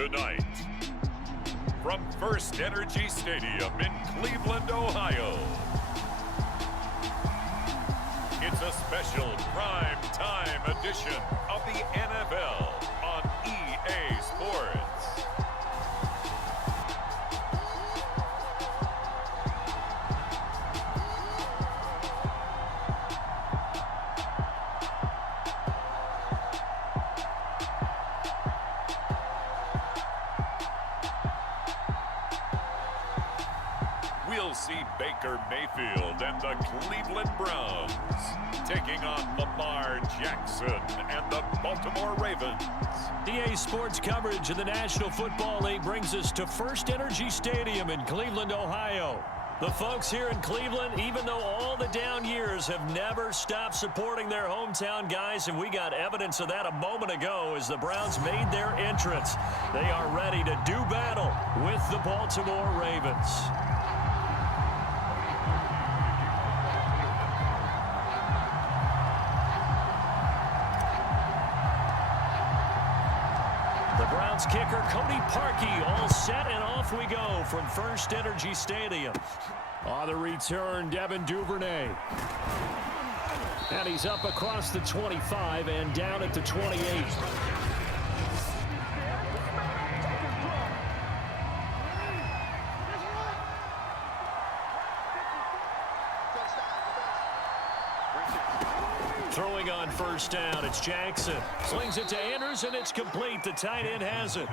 Tonight, from First Energy Stadium in Cleveland, Ohio, it's a special prime time edition of the NFL on EA Sports. We'll see Baker Mayfield and the Cleveland Browns taking on Lamar Jackson and the Baltimore Ravens. EA Sports coverage of the National Football League brings us to First Energy Stadium in Cleveland, Ohio. The folks here in Cleveland, even though all the down years, have never stopped supporting their hometown guys, and we got evidence of that a moment ago as the Browns made their entrance. They are ready to do battle with the Baltimore Ravens. Kicker Cody Parkey all set, and off we go from First Energy Stadium. On the return, Devin Duvernay. And he's up across the 25 and down at the 28. Throwing on first down, it's Jackson. Slings it to Andrews, and it's complete. The tight end has it.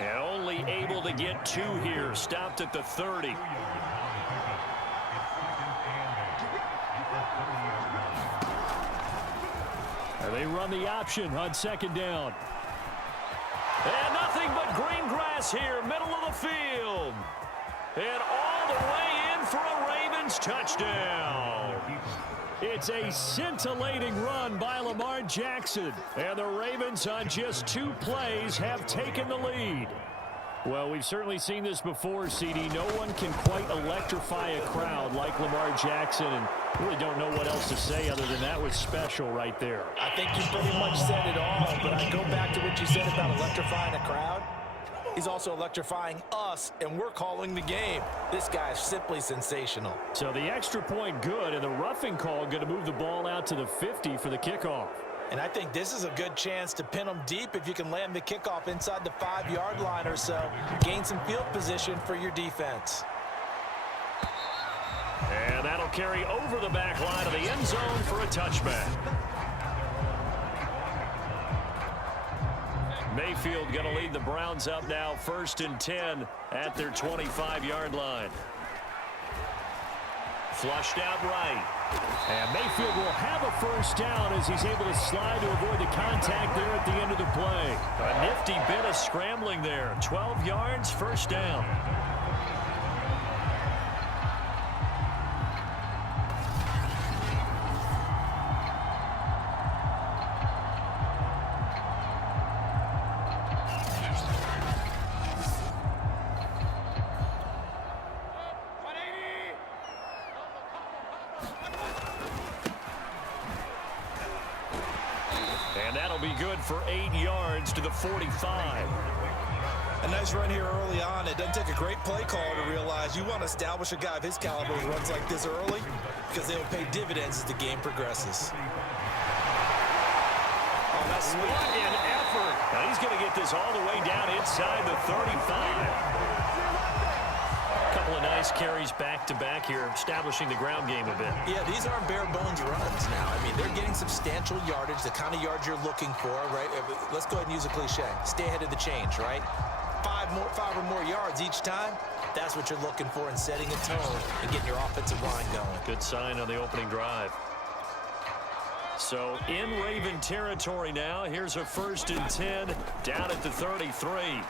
And only able to get two here. Stopped at the 30. And they run the option on second down. And nothing but green grass here, middle of the field. And all the way in for a Ravens touchdown. It's a scintillating run by Lamar Jackson. And the Ravens on just 2 plays have taken the lead. Well, we've certainly seen this before, CD. No one can quite electrify a crowd like Lamar Jackson, and really don't know what else to say other than that was special right there. I think you pretty much said it all, but I go back to what you said about electrifying a crowd. He's also electrifying us, and we're calling the game. This guy is simply sensational. So the extra point good, and the roughing call going to move the ball out to the 50 for the kickoff. And I think this is a good chance to pin them deep if you can land the kickoff inside the 5-yard line or so. Gain some field position for your defense. And that'll carry over the back line of the end zone for a touchback. Mayfield going to lead the Browns up now, 1st and 10 at their 25-yard line. Flushed out right. And Mayfield will have a first down as he's able to slide to avoid the contact there at the end of the play. A nifty bit of scrambling there. 12 yards, first down. For 8 yards to the 45. A nice run here early on. It doesn't take a great play call to realize you want to establish a guy of his caliber who runs like this early because they will pay dividends as the game progresses. Oh, that's sweet. What an effort. Now he's going to get this all the way down inside the 35. Couple of nice carries back-to-back here, establishing the ground game a bit. Yeah, these aren't bare-bones runs now. I mean, they're getting substantial yardage, the kind of yards you're looking for, right? Let's go ahead and use a cliche. Stay ahead of the change, right? 5 or more yards each time, that's what you're looking for in setting a tone and getting your offensive line going. Good sign on the opening drive. So in Raven territory now, here's a 1st and 10 down at the 33.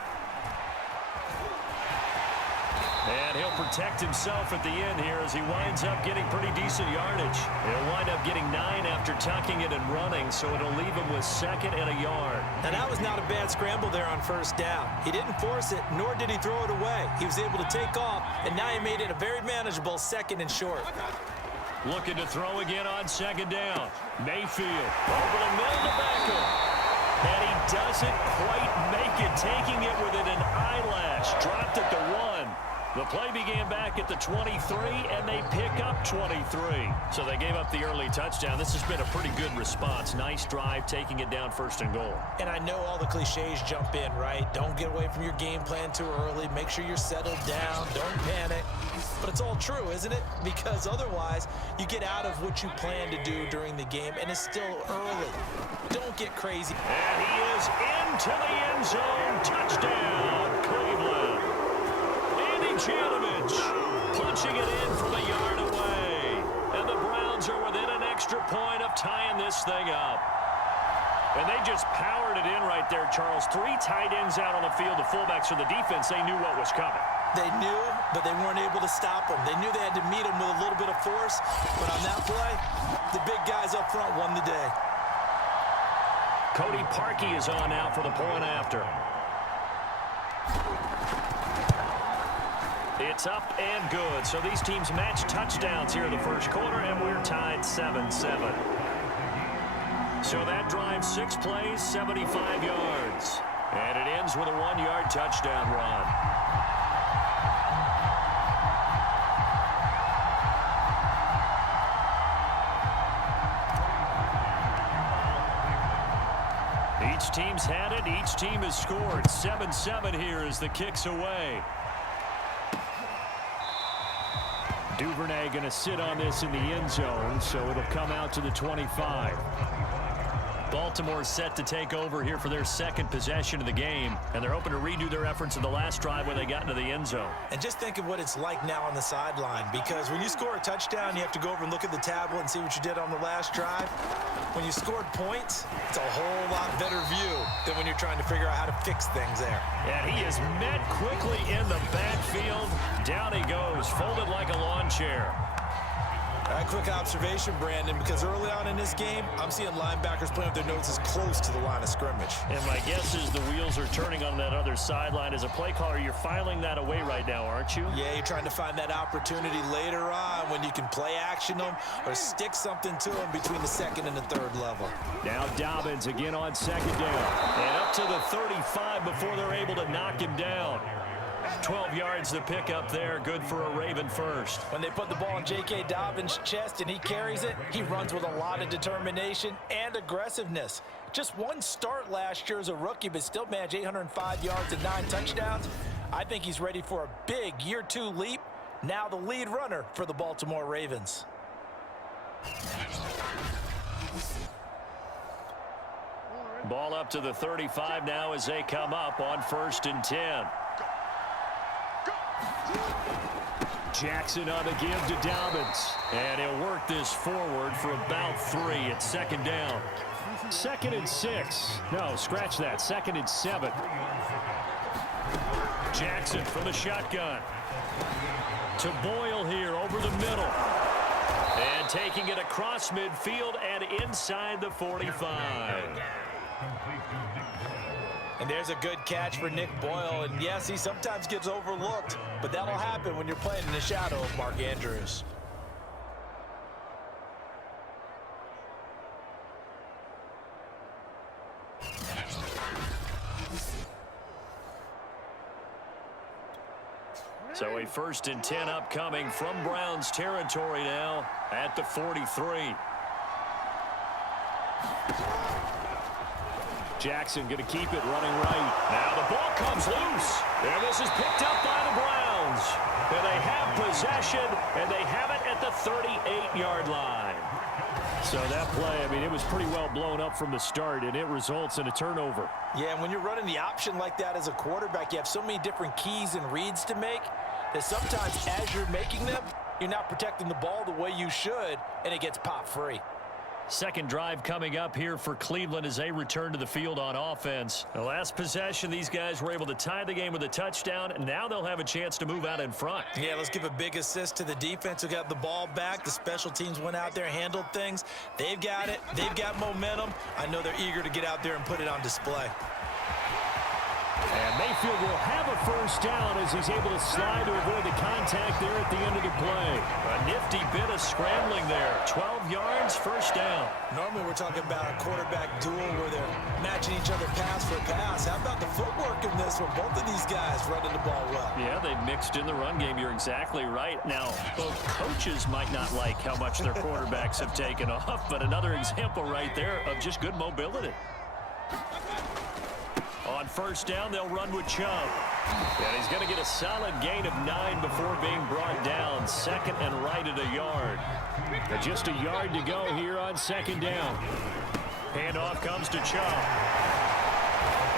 And he'll protect himself at the end here as he winds up getting pretty decent yardage. He'll wind up getting 9 after tucking it and running, so it'll leave him with 2nd and a yard. Now that was not a bad scramble there on first down. He didn't force it, nor did he throw it away. He was able to take off, and now he made it a very manageable 2nd and short. Looking to throw again on 2nd down. Mayfield over the middle to Beckham. And he doesn't quite make it, taking it within an eyelash. Dropped at the 1. The play began back at the 23, and they pick up 23. So they gave up the early touchdown. This has been a pretty good response. Nice drive, taking it down 1st and goal. And I know all the cliches jump in, right? Don't get away from your game plan too early. Make sure you're settled down. Don't panic. But it's all true, isn't it? Because otherwise, you get out of what you plan to do during the game, and it's still early. Don't get crazy. And he is into the end zone. Touchdown, Cleveland. Janovich punching it in from a yard away. And the Browns are within an extra point of tying this thing up. And they just powered it in right there, Charles. 3 tight ends out on the field. The fullbacks for the defense, they knew what was coming. They knew, but they weren't able to stop them. They knew they had to meet them with a little bit of force. But on that play, the big guys up front won the day. Cody Parkey is on now for the point after. It's up and good. So these teams match touchdowns here in the first quarter, and we're tied 7-7. So that drive, 6 plays, 75 yards. And it ends with a 1-yard touchdown run. Each team's had it. Each team has scored. 7-7 here as the kick's away. Duvernay going to sit on this in the end zone, so it'll come out to the 25. Baltimore set to take over here for their second possession of the game, and they're hoping to redo their efforts in the last drive when they got into the end zone. And just think of what it's like now on the sideline, because when you score a touchdown, you have to go over and look at the tablet and see what you did on the last drive. When you scored points, it's a whole lot better view than when you're trying to figure out how to fix things there. And he is met quickly in the backfield. Down he goes, folded like a lawn chair. A quick observation, Brandon, because early on in this game, I'm seeing linebackers playing with their noses close to the line of scrimmage. And my guess is the wheels are turning on that other sideline. As a play caller, you're filing that away right now, aren't you? Yeah, you're trying to find that opportunity later on when you can play action them or stick something to them between the second and the third level. Now Dobbins again on second down. And up to the 35 before they're able to knock him down. 12 yards to pick up there. Good for a Raven first. When they put the ball in J.K. Dobbins' chest and he carries it, he runs with a lot of determination and aggressiveness. Just one start last year as a rookie, but still managed 805 yards and 9 touchdowns. I think he's ready for a big year 2 leap. Now the lead runner for the Baltimore Ravens. Ball up to the 35 now as they come up on 1st and 10. Jackson on the give to Dobbins. And he'll work this forward for about 3 at 2nd down. 2nd and 6. No, scratch that. 2nd and 7. Jackson from the shotgun. To Boyle here over the middle. And taking it across midfield and inside the 45. And there's a good catch for Nick Boyle. And yes, he sometimes gets overlooked, but that'll happen when you're playing in the shadow of Mark Andrews. So a 1st and 10 upcoming from Browns territory now at the 43. Jackson going to keep it running right. Now the ball comes loose. And this is picked up by the Browns. And they have possession, and they have it at the 38-yard line. So that play, I mean, it was pretty well blown up from the start, and it results in a turnover. Yeah, and when you're running the option like that as a quarterback, you have so many different keys and reads to make that sometimes as you're making them, you're not protecting the ball the way you should, and it gets popped free. Second drive coming up here for Cleveland as they return to the field on offense. The last possession, these guys were able to tie the game with a touchdown, and now they'll have a chance to move out in front. Yeah, let's give a big assist to the defense who got the ball back. The special teams went out there, handled things. They've got it. They've got momentum. I know they're eager to get out there and put it on display. And Mayfield will have a first down as he's able to slide to avoid the contact there at the end of the play. A nifty bit of scrambling there. 12 yards, first down. Normally we're talking about a quarterback duel where they're matching each other pass for pass. How about the footwork in this one? Both of these guys running the ball well. Yeah, they mixed in the run game. You're exactly right. Now, both coaches might not like how much their quarterbacks have taken off, but another example right there of just good mobility. On first down, they'll run with Chubb. And he's going to get a solid gain of 9 before being brought down. Second and right at a yard. But just a yard to go here on second down. Handoff comes to Chubb.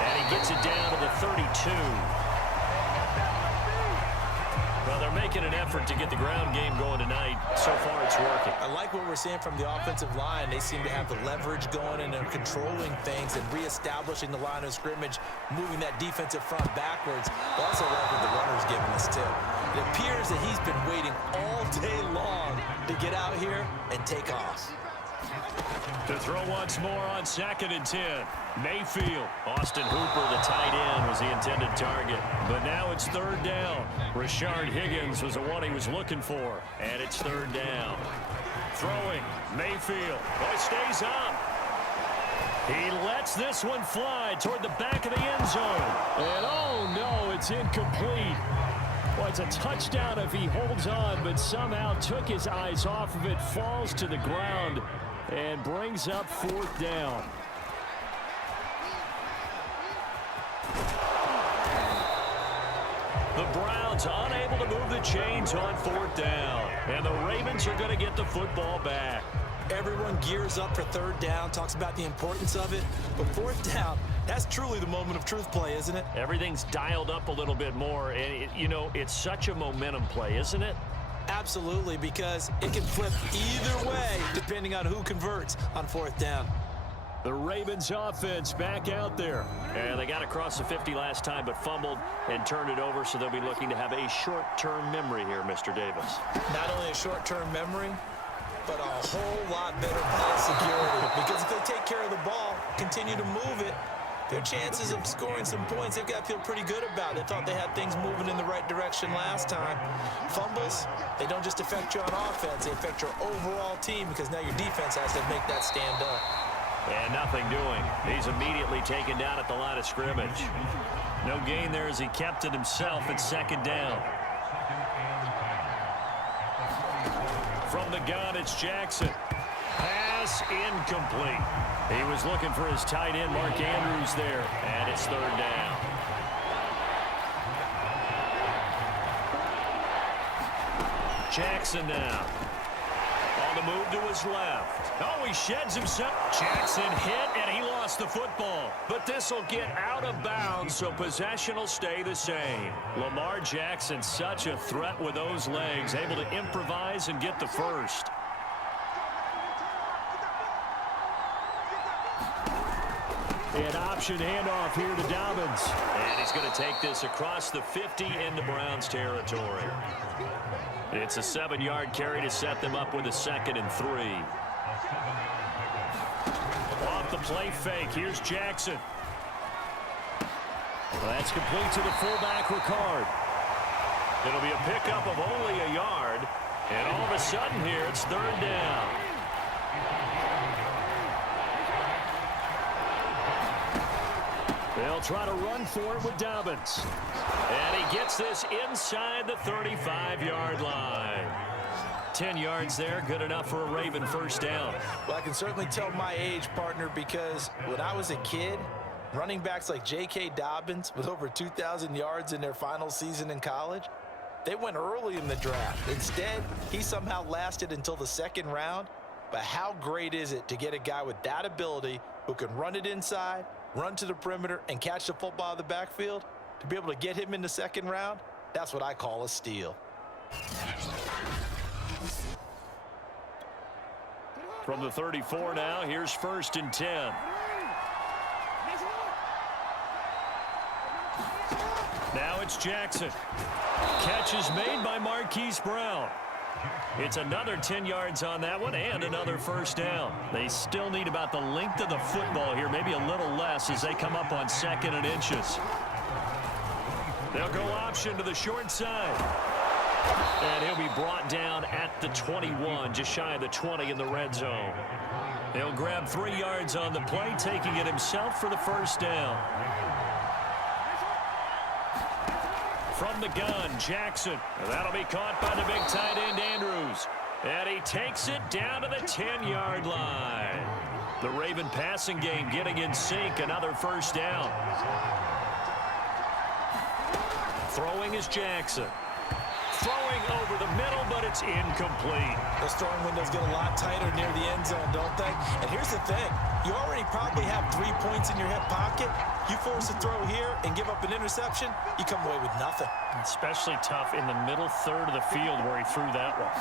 And he gets it down to the 32. Well, they're making an effort to get the ground game going tonight. So far, it's working. I like what we're seeing from the offensive line. They seem to have the leverage going, and they're controlling things and reestablishing the line of scrimmage, moving that defensive front backwards. I also like what the runner's giving us, too. It appears that he's been waiting all day long to get out here and take off. To throw once more on second and 10. Mayfield. Austin Hooper, the tight end, was the intended target. But now it's third down. Rashard Higgins was the one he was looking for. And it's third down. Throwing. Mayfield. Boy, stays up. He lets this one fly toward the back of the end zone. And oh no, it's incomplete. Well, it's a touchdown if he holds on, but somehow took his eyes off of it, falls to the ground, and brings up fourth down. The Browns unable to move the chains on fourth down. And the Ravens are going to get the football back. Everyone gears up for third down, talks about the importance of it. But fourth down, that's truly the moment of truth play, isn't it? Everything's dialed up a little bit more. And, it's such a momentum play, isn't it? Absolutely, because it can flip either way depending on who converts on fourth down. The Ravens offense back out there. And they got across the 50 last time but fumbled and turned it over, so they'll be looking to have a short-term memory here, Mr. Davis. Not only a short-term memory, but a whole lot better ball security. Because if they take care of the ball, continue to move it, their chances of scoring some points, they've got to feel pretty good about it. They thought they had things moving in the right direction last time. Fumbles, they don't just affect you on offense, they affect your overall team because now your defense has to make that stand up. And nothing doing. He's immediately taken down at the line of scrimmage. No gain there as he kept it himself at second down. From the gun, it's Jackson. Pass incomplete. He was looking for his tight end, Mark Andrews, there. And it's third down. Jackson now. On the move to his left. Oh, he sheds himself. Jackson hit, and he lost the football. But this will get out of bounds, so possession will stay the same. Lamar Jackson, such a threat with those legs, able to improvise and get the first. An option handoff here to Dobbins. And he's going to take this across the 50 into Browns territory. It's a 7-yard carry to set them up with a 2nd and 3. Off the play fake, here's Jackson. Well, that's complete to the fullback, Ricard. It'll be a pickup of only a yard. And all of a sudden here, it's third down. They'll try to run for it with Dobbins. And he gets this inside the 35-yard line. 10 yards there, good enough for a Raven first down. Well, I can certainly tell my age, partner, because when I was a kid, running backs like J.K. Dobbins with over 2,000 yards in their final season in college, they went early in the draft. Instead, he somehow lasted until the 2nd round. But how great is it to get a guy with that ability who can run it inside, run to the perimeter, and catch the football out of the backfield? To be able to get him in the 2nd round, that's what I call a steal. From the 34 now, here's 1st and 10. Now it's Jackson. Catch is made by Marquise Brown. It's another 10 yards on that one and another first down. They still need about the length of the football here, maybe a little less as they come up on 2nd and inches. They'll go option to the short side. And he'll be brought down at the 21, just shy of the 20 in the red zone. He'll grab 3 yards on the play, taking it himself for the first down. From the gun, Jackson. That'll be caught by the big tight end, Andrews. And he takes it down to the 10-yard line. The Raven passing game getting in sync, another first down. Throwing is Jackson. Throwing over the middle, but it's incomplete. Those throwing windows get a lot tighter near the end zone, don't they? And here's the thing. You already probably have 3 points in your hip pocket. You force a throw here and give up an interception, you come away with nothing. Especially tough in the middle third of the field where he threw that one.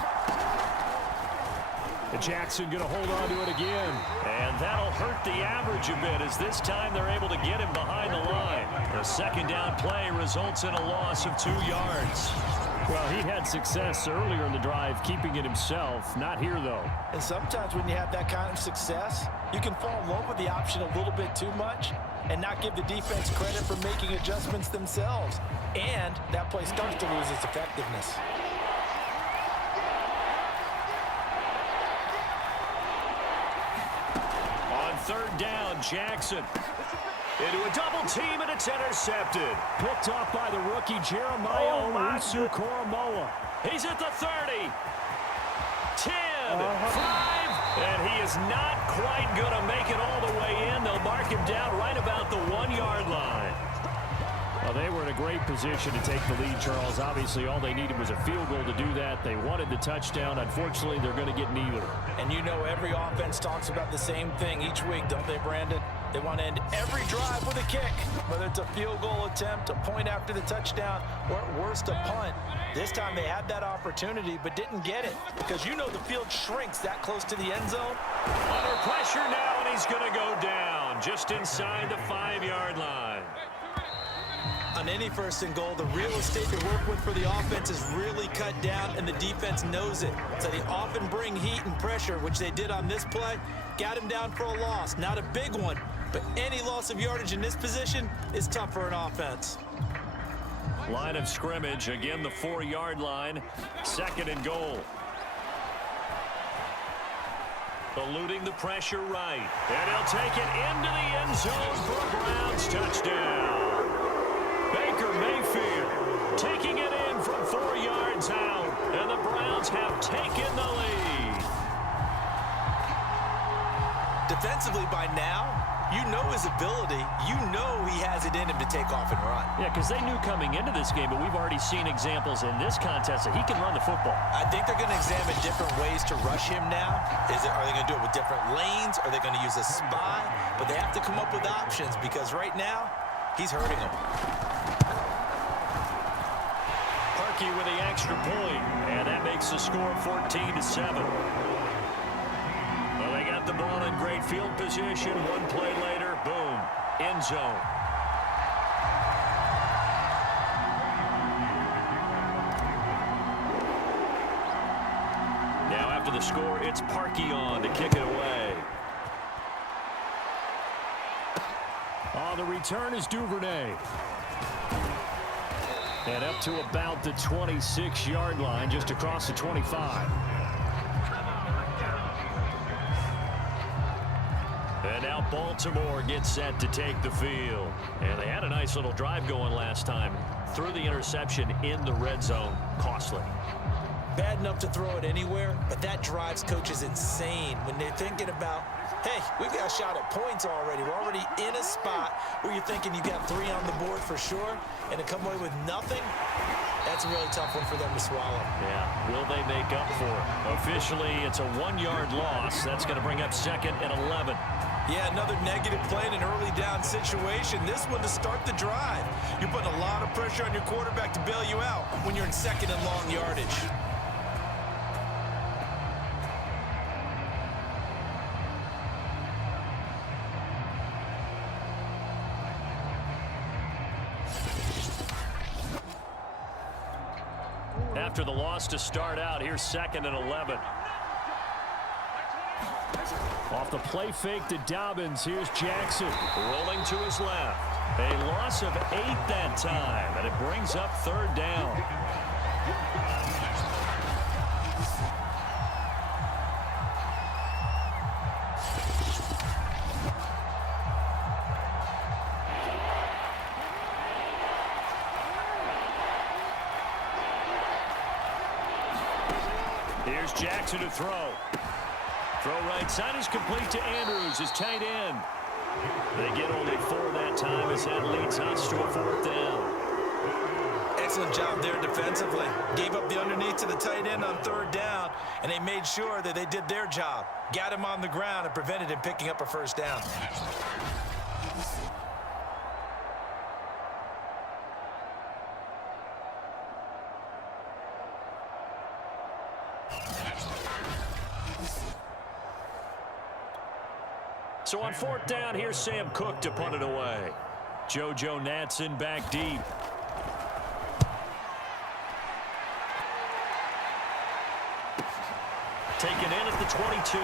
And Jackson going to hold on to it again. And that'll hurt the average a bit as this time they're able to get him behind the line. The second down play results in a loss of 2 yards. Well, he had success earlier in the drive keeping it himself. Not here, though. And sometimes when you have that kind of success, you can fall in love with the option a little bit too much and not give the defense credit for making adjustments themselves. And that play starts to lose its effectiveness. On third down, Jackson. Into a double team, and it's intercepted. Picked off by the rookie Jeremiah Owusu-Koramoah. He's at the 30. 10, 5, and he is not quite going to make it all the way in. They'll mark him down right about the 1-yard line. Well, they were in a great position to take the lead, Charles. Obviously, all they needed was a field goal to do that. They wanted the touchdown. Unfortunately, they're going to get neither. And you know every offense talks about the same thing each week, don't they, Brandon? They want to end every drive with a kick, whether it's a field goal attempt, a point after the touchdown, or at worst, a punt. This time they had that opportunity but didn't get it because you know the field shrinks that close to the end zone. Under pressure now, and he's going to go down just inside the 5-yard line. On any first and goal, the real estate to work with for the offense is really cut down, and the defense knows it. So they often bring heat and pressure, which they did on this play. Got him down for a loss. Not a big one, but any loss of yardage in this position is tough for an offense. Line of scrimmage, again the 4-yard line. Second and goal. Eluding the pressure right. And he'll take it into the end zone for a Browns touchdown. Baker Mayfield taking it in from 4 yards out, and the Browns have taken the lead. Defensively by now, you know his ability. You know he has it in him to take off and run. Yeah, because they knew coming into this game, but we've already seen examples in this contest that he can run the football. I think they're going to examine different ways to rush him now. Are they going to do it with different lanes? Are they going to use a spy? But they have to come up with options because right now, he's hurting them. Parkey with the extra point, and that makes the score 14-7. Well, they got the ball in great field position. One play later, boom, end zone. Now after the score, it's Parkey on to kick it away. The return is Duvernay. And up to about the 26-yard line, just across the 25. And now Baltimore gets set to take the field. And they had a nice little drive going last time. Threw the interception in the red zone. Costly. Bad enough to throw it anywhere, but that drives coaches insane when they're thinking about, hey, we've got a shot at points already. We're already in a spot where you're thinking you got 3 on the board for sure, and to come away with nothing, that's a really tough one for them to swallow. Yeah, will they make up for it? Officially, it's a 1-yard loss. That's going to bring up 2nd and 11. Yeah, another negative play in an early down situation. This one to start the drive. You're putting a lot of pressure on your quarterback to bail you out when you're in 2nd and long yardage. After the loss to start out, here's 2nd and 11. Off the play fake to Dobbins, here's Jackson. Rolling to his left. A loss of 8 that time, and it brings up third down. Here's Jackson to throw. Throw right side is complete to Andrews, his tight end. They get only 4 that time as that leads us to a fourth down. Excellent job there defensively. Gave up the underneath to the tight end on third down, and they made sure that they did their job. Got him on the ground and prevented him picking up a first down. So on fourth down, here's Sam Cook to punt it away. JoJo Natson back deep. Taken in at the 22.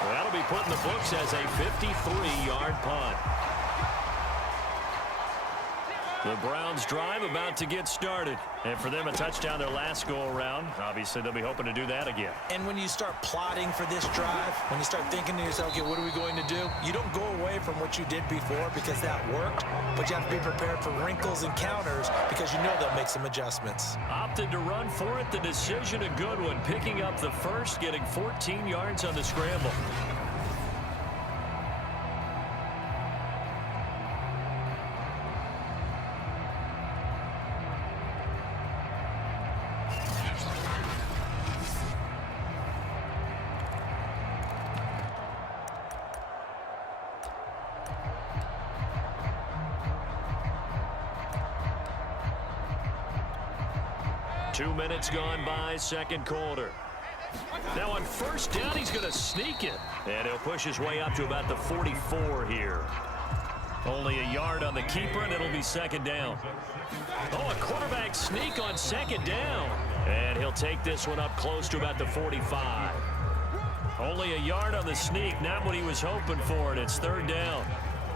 Well, that'll be put in the books as a 53-yard punt. The Browns drive about to get started. And for them, a touchdown their last go-around. Obviously, they'll be hoping to do that again. And when you start plotting for this drive, when you start thinking to yourself, okay, what are we going to do? You don't go away from what you did before because that worked, but you have to be prepared for wrinkles and counters because you know they'll make some adjustments. Opted to run for it. The decision a good one. Picking up the first, getting 14 yards on the scramble. Two minutes gone by, second quarter. Now on first down, he's going to sneak it. And he'll push his way up to about the 44 here. Only a yard on the keeper, and it'll be second down. Oh, a quarterback sneak on second down. And he'll take this one up close to about the 45. Only a yard on the sneak, not what he was hoping for, and it's third down.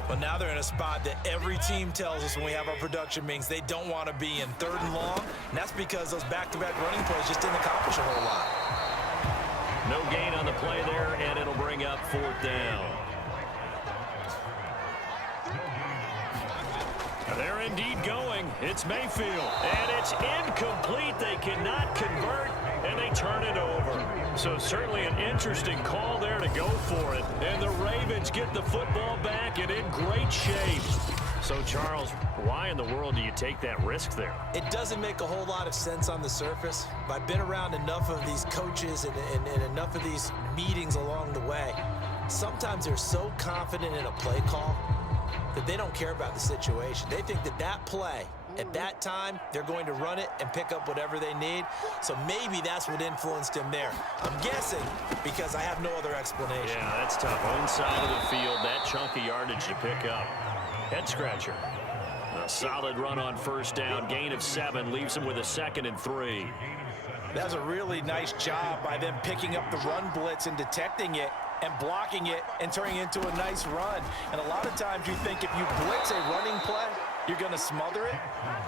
But now they're in a spot that every team tells us when we have our production meetings they don't want to be in, third and long. And that's because those back-to-back running plays just didn't accomplish a whole lot. No gain on the play there, and it'll bring up fourth down. They're indeed going. It's Mayfield. And it's incomplete. They cannot convert, and they turn it over. So certainly an interesting call there to go for it. And the Ravens get the football back and in great shape. So, Charles, why in the world do you take that risk there? It doesn't make a whole lot of sense on the surface. But I've been around enough of these coaches and enough of these meetings along the way. Sometimes they're so confident in a play call that they don't care about the situation. They think that that play, at that time, they're going to run it and pick up whatever they need. So maybe that's what influenced him there. I'm guessing because I have no other explanation. Yeah, that's tough. Own side of the field, that chunk of yardage to pick up. Head scratcher. A solid run on first down. Gain of 7 leaves him with a 2nd and 3. That was a really nice job by them picking up the run blitz and detecting it and blocking it and turning it into a nice run. And a lot of times you think if you blitz a running play, you're going to smother it.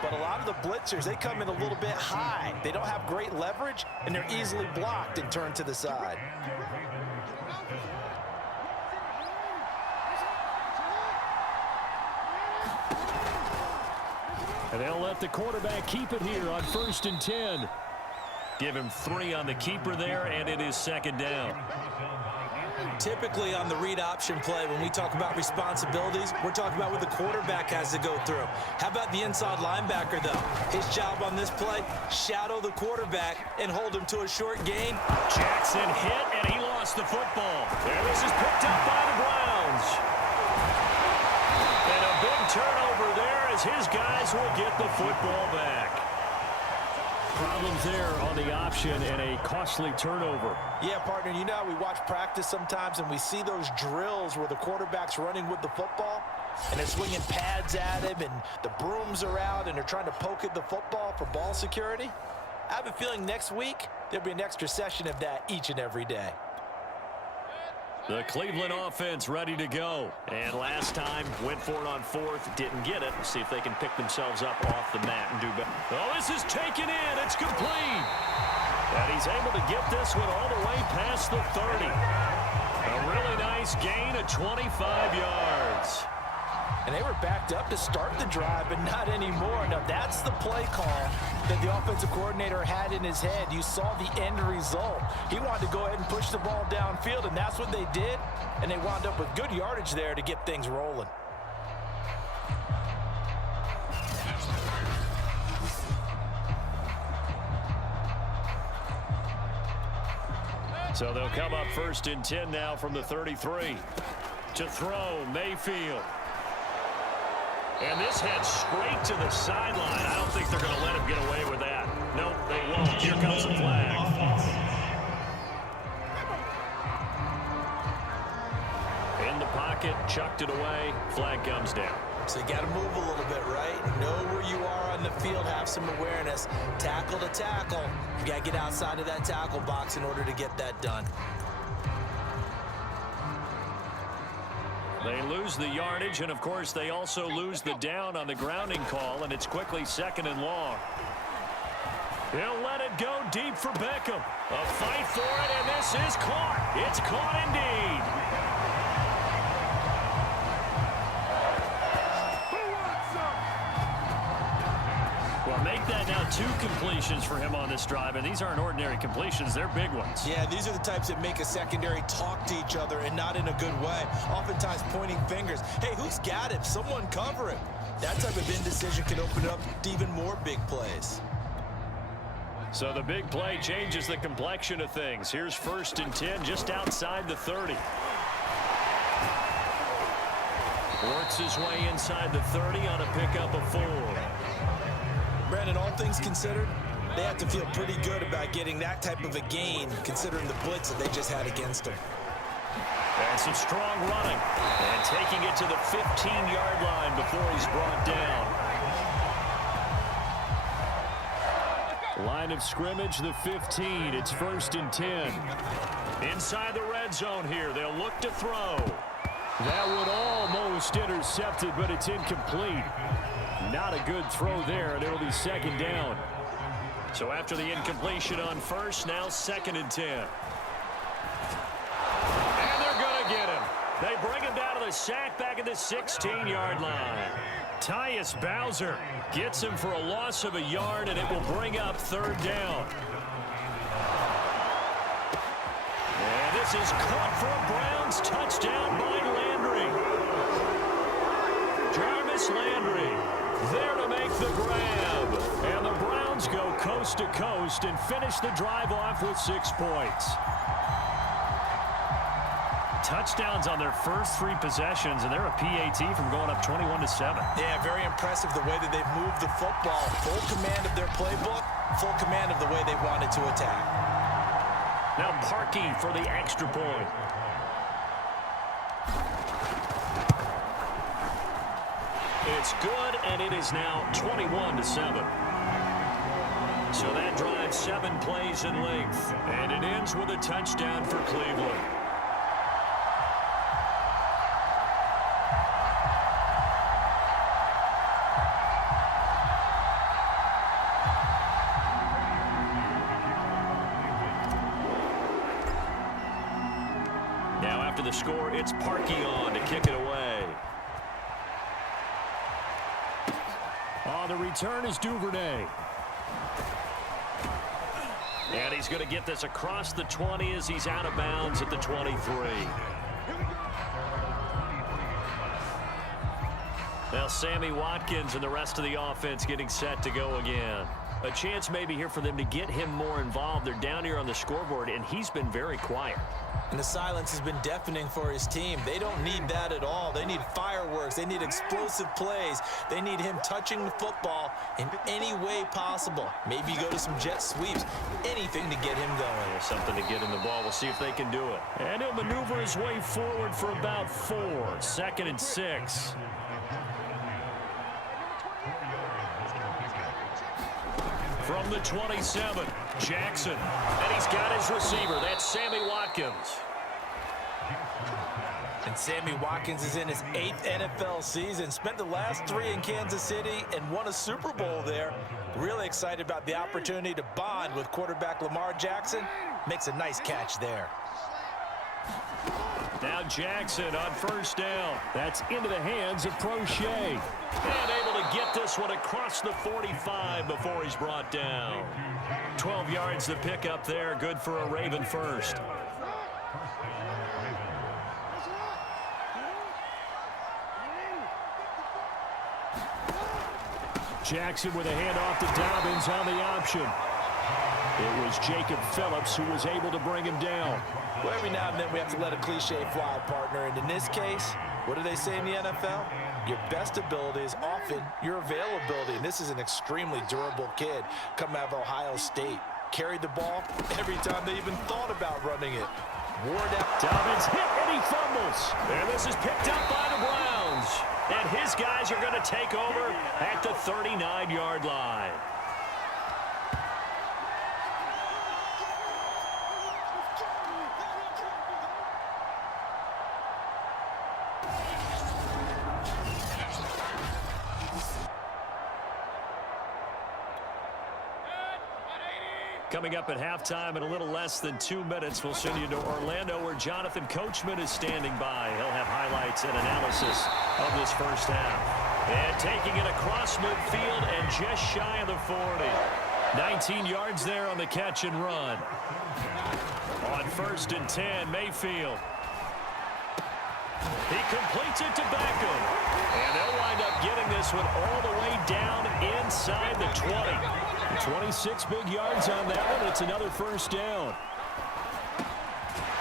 But a lot of the blitzers, they come in a little bit high. They don't have great leverage, and they're easily blocked and turned to the side. And they'll let the quarterback keep it here on 1st and 10. Give him 3 on the keeper there, and it is second down. Typically on the read option play, when we talk about responsibilities, we're talking about what the quarterback has to go through. How about the inside linebacker, though? His job on this play, shadow the quarterback and hold him to a short gain. Jackson hit, and he lost the football. And this is picked up by the Browns. And a big turnover there as his guys will get the football back. Problems there on the option and a costly turnover. Yeah, partner, you know how we watch practice sometimes and we see those drills where the quarterback's running with the football and they're swinging pads at him and the brooms are out and they're trying to poke at the football for ball security. I have a feeling next week there'll be an extra session of that each and every day. The Cleveland offense ready to go. And last time, went for it on fourth, didn't get it. See if they can pick themselves up off the mat and do better. Oh, this is taken in. It's complete. And he's able to get this one all the way past the 30. A really nice gain of 25 yards. And they were backed up to start the drive, but not anymore. Now, that's the play call that the offensive coordinator had in his head. You saw the end result. He wanted to go ahead and push the ball downfield, and that's what they did. And they wound up with good yardage there to get things rolling. So they'll come up 1st and 10 now from the 33. To throw, Mayfield. And this heads straight to the sideline. I don't think they're going to let him get away with that. Nope, they won't. Here comes the flag. In the pocket, chucked it away. Flag comes down. So you got to move a little bit, right? Know where you are on the field, have some awareness. Tackle to tackle. You got to get outside of that tackle box in order to get that done. They lose the yardage, and of course they also lose the down on the grounding call, and it's quickly 2nd and long. He'll let it go deep for Beckham. A fight for it, and this is caught. It's caught indeed. Well, make that now 2 completions for him on this drive, and these aren't ordinary completions. They're big ones. Yeah, these are the types that make a secondary talk to each other and not in a good way. Oftentimes pointing fingers. Hey, who's got it? Someone cover him. That type of indecision can open up to even more big plays. So the big play changes the complexion of things. Here's 1st and 10 just outside the 30. Works his way inside the 30 on a pickup of 4. Brandon, all things considered, they have to feel pretty good about getting that type of a gain, considering the blitz that they just had against them. And some strong running. And taking it to the 15-yard line before he's brought down. Line of scrimmage, the 15. It's 1st and 10. Inside the red zone here. They'll look to throw. That one almost intercepted, but it's incomplete. Not a good throw there, and it'll be 2nd down. So after the incompletion on 1st, now 2nd and 10. And they're going to get him. They bring him down to the sack back at the 16-yard line. Tyus Bowser gets him for a loss of a yard, and it will bring up 3rd down. And this is caught for a Browns touchdown by Landry. Jarvis Landry there to make the grab. And the Browns go coast to coast and finish the drive off with 6 points. Touchdowns on their first 3 possessions, and they're a PAT from going up 21-7. Yeah, very impressive the way that they've moved the football. Full command of their playbook, full command of the way they wanted to attack. Now Parkey for the extra point. It's good, and it is now 21-7. So that drives 7 plays in length, and it ends with a touchdown for Cleveland. Now after the score, it's Parkey on to kick it away. The return is Duvernay. And he's going to get this across the 20 as he's out of bounds at the 23. Now Sammy Watkins and the rest of the offense getting set to go again. A chance maybe here for them to get him more involved. They're down here on the scoreboard, and he's been very quiet. And the silence has been deafening for his team. They don't need that at all. They need fireworks. They need explosive plays. They need him touching the football in any way possible. Maybe you go to some jet sweeps. Anything to get him going. There's something to get in the ball. We'll see if they can do it. And he'll maneuver his way forward for about 4. 2nd and 6. From the 27, Jackson. And he's got his receiver. That's Sammy Watkins. And Sammy Watkins is in his 8th NFL season, spent the last 3 in Kansas City and won a Super Bowl there. Really excited about the opportunity to bond with quarterback Lamar Jackson. Makes a nice catch there. Now Jackson on first down. That's into the hands of Prochet. And able to get this one across the 45 before he's brought down. 12 yards to pick up there. Good for a Raven first. Jackson with a handoff to Dobbins on the option. It was Jacob Phillips who was able to bring him down. Well, every now and then we have to let a cliche fly, partner. And in this case, what do they say in the NFL? Your best ability is often your availability. And this is an extremely durable kid coming out of Ohio State. Carried the ball every time they even thought about running it. Wore that. Dobbins hit and he fumbles. And this is picked up by the Browns. And his guys are going to take over at the 39-yard line. Coming up at halftime in a little less than 2 minutes, we'll send you to Orlando where Jonathan Coachman is standing by. He'll have highlights and analysis of this first half. And taking it across midfield and just shy of the 40. 19 yards there on the catch and run. On 1st and 10, Mayfield. He completes it to Beckham. And they'll wind up getting this one all the way down inside the 20. 26 big yards on that one. It's another first down.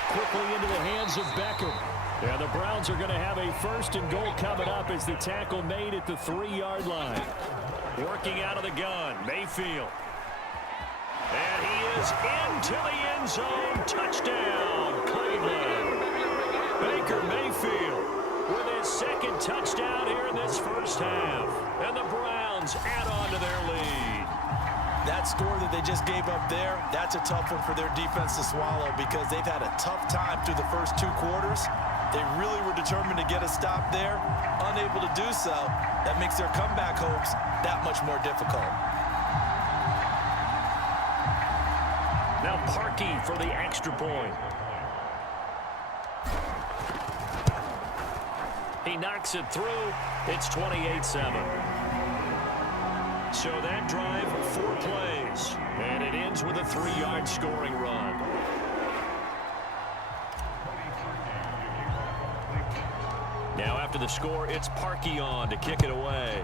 Quickly into the hands of Beckham. And the Browns are going to have a 1st and goal coming up as the tackle made at the 3-yard line. Working out of the gun, Mayfield. And he is into the end zone. Touchdown, Cleveland. Baker Mayfield with his 2nd touchdown here in this first half. And the Browns add on to their lead. That score that they just gave up there, that's a tough one for their defense to swallow because they've had a tough time through the first 2 quarters. They really were determined to get a stop there. Unable to do so, that makes their comeback hopes that much more difficult. Now Parkey for the extra point. He knocks it through. It's 28-7. So that drive, 4 plays. And it ends with a 3-yard scoring run. Now after the score, it's Parkey on to kick it away.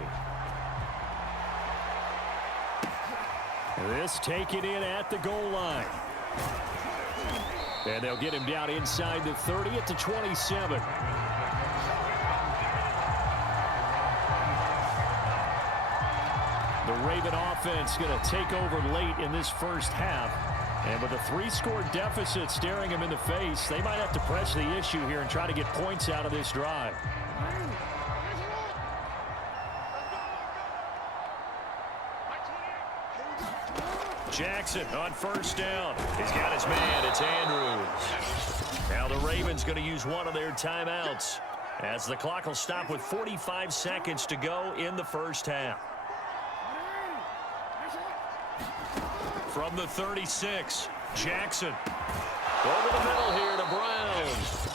This taken in at the goal line. And they'll get him down inside the 30 at the 27. The Raven offense going to take over late in this first half. And with a 3-score deficit staring him in the face, they might have to press the issue here and try to get points out of this drive. Jackson on 1st down. He's got his man. It's Andrews. Now the Ravens going to use one of their timeouts as the clock will stop with 45 seconds to go in the first half. From the 36, Jackson. Over the middle here to Browns.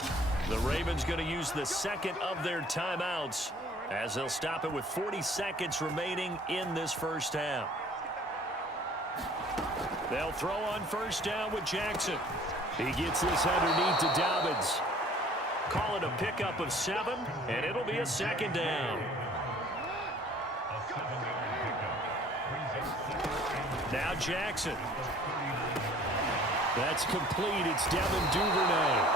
The Ravens going to use the 2nd of their timeouts as they'll stop it with 40 seconds remaining in this first half. They'll throw on 1st down with Jackson. He gets this underneath to Dobbins. Call it a pickup of 7, and it'll be a 2nd down. Now Jackson. That's complete. It's Devin Duvernay.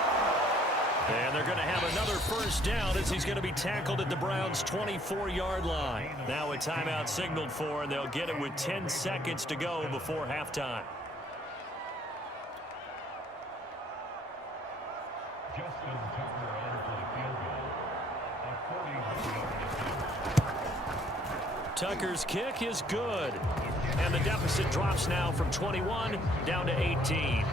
And they're going to have another 1st down as he's going to be tackled at the Browns' 24-yard line. Now a timeout signaled for, and they'll get it with 10 seconds to go before halftime. Tucker's kick is good. And the deficit drops now from 21 down to 18.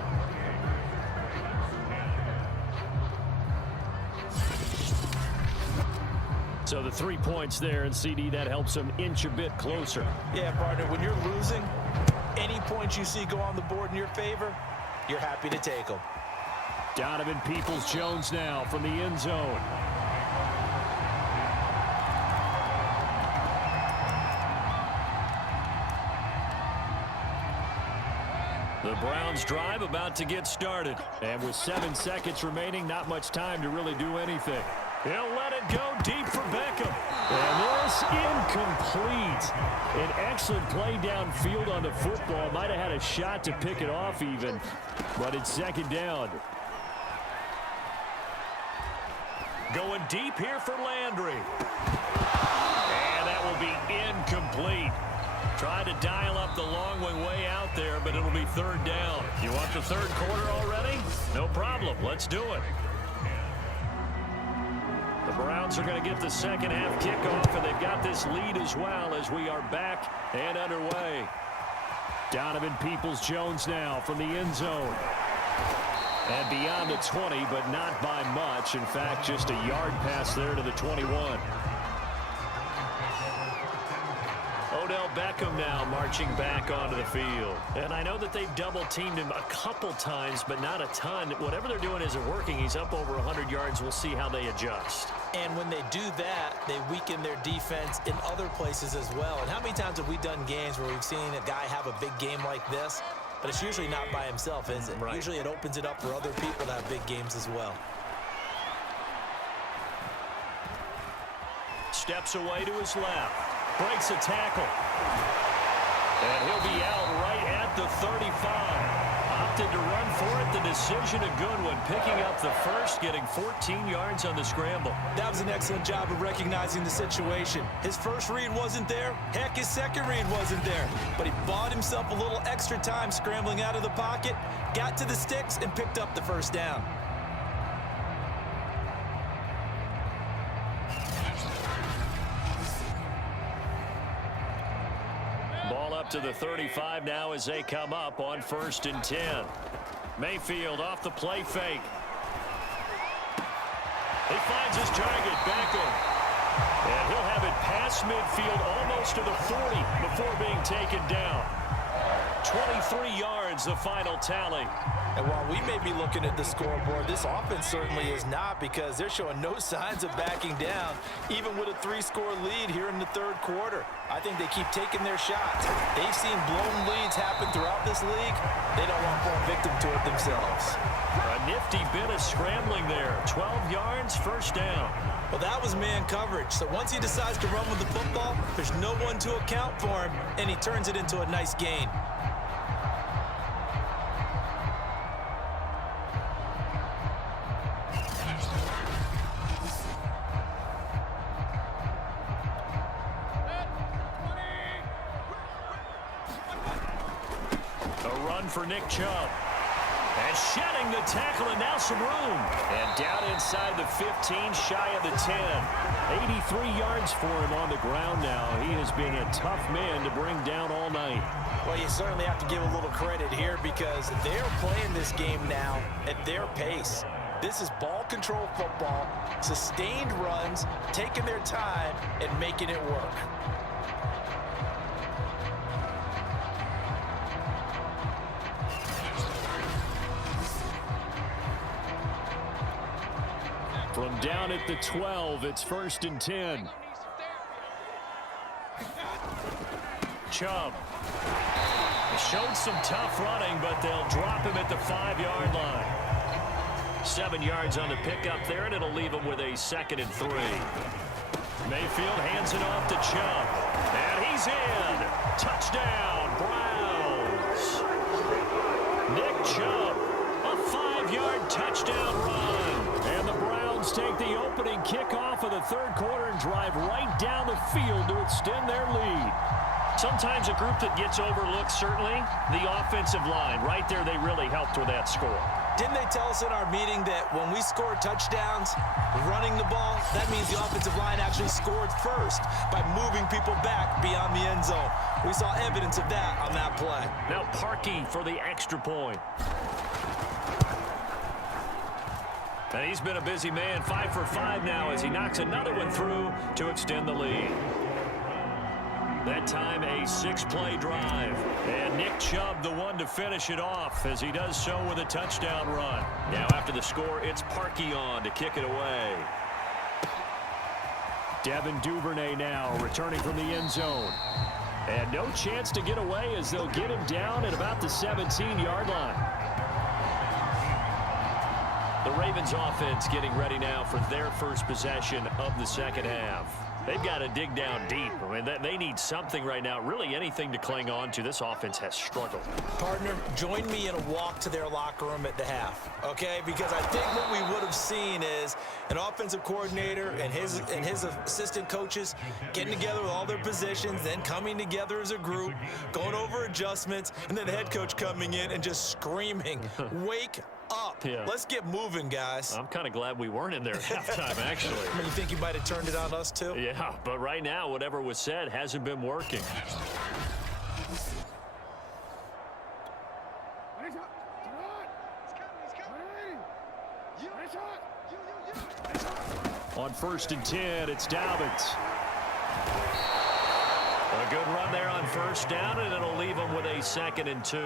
So the 3 points there, and CD, that helps them inch a bit closer. Yeah, partner, when you're losing, any points you see go on the board in your favor, you're happy to take them. Donovan Peoples-Jones now from the end zone. The Browns drive about to get started. And with 7 seconds remaining, not much time to really do anything. He'll let it go deep for Beckham. And this incomplete. An excellent play downfield on the football. Might have had a shot to pick it off even. But it's second down. Going deep here for Landry. And that will be incomplete. Try to dial up the long way out there, but it'll be third down. You want the third quarter already? No problem. Let's do it. The Browns are going to get the second half kickoff, and they've got this lead as well as we are back and underway. Donovan Peoples-Jones now from the end zone. And beyond the 20, but not by much. In fact, just a yard pass there to the 21. Odell Beckham now marching back onto the field. And I know that they've double-teamed him a couple times, but not a ton. Whatever they're doing isn't working. He's up over 100 yards. We'll see how they adjust. And when they do that, they weaken their defense in other places as well. And how many times have we done games where we've seen a guy have a big game like this? But it's usually not by himself, is it? Right. Usually it opens it up for other people to have big games as well. Steps away to his left. Breaks a tackle. And he'll be out right at the 35. Opted to run for it. The decision a good one. Picking up the first, getting 14 yards on the scramble. That was an excellent job of recognizing the situation. His first read wasn't there. Heck, his second read wasn't there. But he bought himself a little extra time scrambling out of the pocket, got to the sticks, and picked up the first down. Ball up to the 35 now as they come up on 1st and 10. Mayfield off the play fake. He finds his target, Beckham. And he'll have it past midfield almost to the 40 before being taken down. 23 yards, the final tally. And while we may be looking at the scoreboard, this offense certainly is not, because they're showing no signs of backing down, even with a 3-score lead here in the third quarter. I think they keep taking their shots. They've seen blown leads happen throughout this league. They don't want to fall victim to it themselves. A nifty bit of scrambling there. 12 yards, first down. Well, that was man coverage. So once he decides to run with the football, there's no one to account for him, and he turns it into a nice gain. For Nick Chubb. And shedding the tackle, and now some room. And down inside the 15, shy of the 10. 83 yards for him on the ground now. He has been a tough man to bring down all night. Well, you certainly have to give a little credit here, because they're playing this game now at their pace. This is ball control football, sustained runs, taking their time, and making it work. From down at the 12, it's 1st and 10. Chubb. Showed some tough running, but they'll drop him at the 5-yard line. 7 yards on the pickup there, and it'll leave him with a 2nd and 3. Mayfield hands it off to Chubb. And he's in. Touchdown, Browns. Nick Chubb, a 5-yard touchdown run. And the Browns take the opening kickoff of the third quarter and drive right down the field to extend their lead. Sometimes a group that gets overlooked, certainly, the offensive line. Right there, they really helped with that score. Didn't they tell us in our meeting that when we score touchdowns running the ball, that means the offensive line actually scored first by moving people back beyond the end zone? We saw evidence of that on that play. Now Parkey for the extra point. And he's been a busy man, 5 for 5 now as he knocks another one through to extend the lead. That time a 6-play drive. And Nick Chubb the one to finish it off as he does so with a touchdown run. Now after the score, it's Parkey on to kick it away. Devin Duvernay now returning from the end zone. And no chance to get away as they'll get him down at about the 17-yard line. The Ravens offense getting ready now for their first possession of the second half. They've got to dig down deep. I mean, they need something right now, really anything to cling on to. This offense has struggled. Partner, join me in a walk to their locker room at the half, okay? Because I think what we would have seen is an offensive coordinator and his assistant coaches getting together with all their positions, then coming together as a group, going over adjustments, and then the head coach coming in and just screaming, wake up. Yeah. Let's get moving, guys. I'm kind of glad we weren't in there at halftime, actually. I mean, you think you might have turned it on us, too? Yeah, but right now, whatever was said hasn't been working. On 1st and 10, it's Dobbins. A good run there on 1st down, and it'll leave them with a 2nd and 2.